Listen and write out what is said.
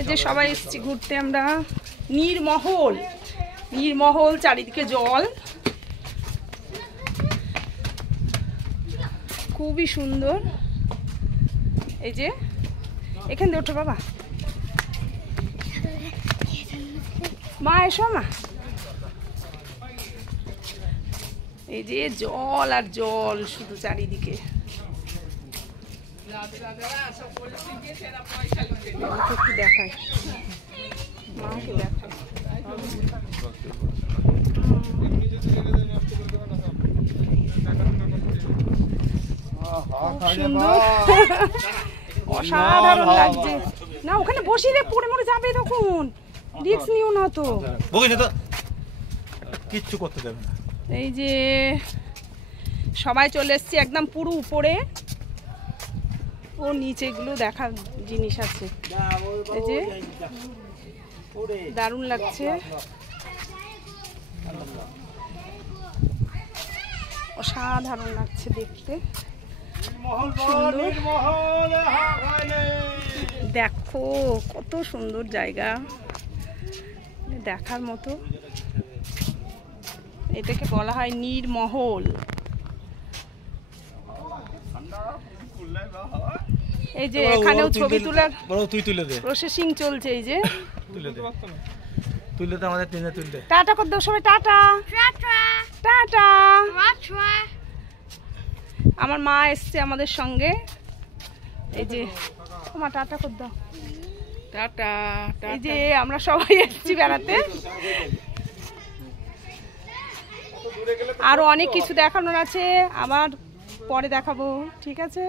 এই যে সবাই এসেছি ঘুরতে আমরা নীরমহল। নীরমহল, চারিদিকে জল, খুবই সুন্দর। এই যে এখান দিয়ে ওঠো বাবা, মা এসো মা। এই যে জল আর জল শুধু চারিদিকে। একটু দেখায়, মাকে দেখায়। অসাধারণ লাগছে না, ওখানে বসিলে পড়ে মরে যাবে, তখন রিস্ক নিও না তো, কিচ্ছু করতে দেবে না। এই যে সবাই চলে এসছি একদম পুরো উপরে, ও নিচে গুলো দেখার জিনিস আছে। এই যে দারুণ লাগছে, অসাধারণ লাগছে দেখতে, দেখো কত সুন্দর জায়গা, দেখার মতো। এটাকে বলা হয় নীরমহল। এই যে এখানেও ছবি তোলার প্রসেসিং চলছে। এই যে তুলে দে, আমাদের ট্রেনে তুলতে। টাটা কর দাও সবাই, টাটা টাটা। আমার মা এসছে আমাদের সঙ্গে। এই যে মা টাটা কর দাও, টাটা। এই যে আমরা সবাই এসছি বেড়াতে, আরো অনেক কিছু দেখানোর আছে, আবার পরে দেখাবো, ঠিক আছে।